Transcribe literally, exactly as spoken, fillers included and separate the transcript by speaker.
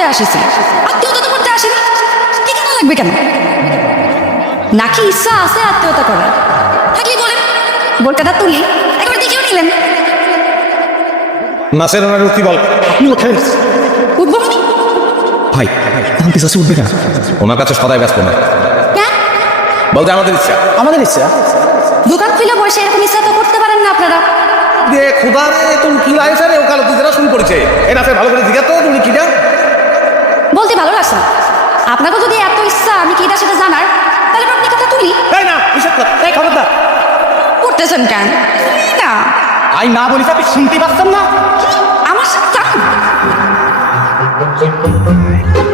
Speaker 1: আসেছি, আত্মীয়তা তো করতে আসেনি। ঠিকানা লাগবে কেন? নাকি ইচ্ছা আছে আত্মীয়তা করার? থাকলে বলেন, বোরকাটা তুলি একবার দেখেও নিলেন।
Speaker 2: নাসের ওনার উঠি বল, আপনি ওঠেন।
Speaker 1: উঠবো মানে?
Speaker 2: ভাই এখন পিছাচ্ছে উঠবে কেন? ওনার কাছে সদাই ব্যস্ত না,
Speaker 1: কেন?
Speaker 2: বলতে আমাদের ইচ্ছা।
Speaker 3: আমাদের ইচ্ছা
Speaker 1: দোকান খুলে বসে এরকম ইচ্ছা তো করতে পারেন না আপনারা।
Speaker 2: যে খুদা রে তুমি কি লাইছে রে ওকালতি যারা শুরু করেছে এই নাসের ভালো করে জিজ্ঞাসা তো তুমি কিটা
Speaker 1: বলতে ভালো লাগছে না। আপনাকে যদি এত ইচ্ছা আমি কিটা সেটা জানার, তাহলে আপনি কথা তুলি।
Speaker 2: এই না হিসাব কর,
Speaker 3: এই খবরদার,
Speaker 1: করতেছেন কেন? না
Speaker 3: আই না বলিস আপনি শুনতে পাচ্ছেন না?
Speaker 1: আমার সাথে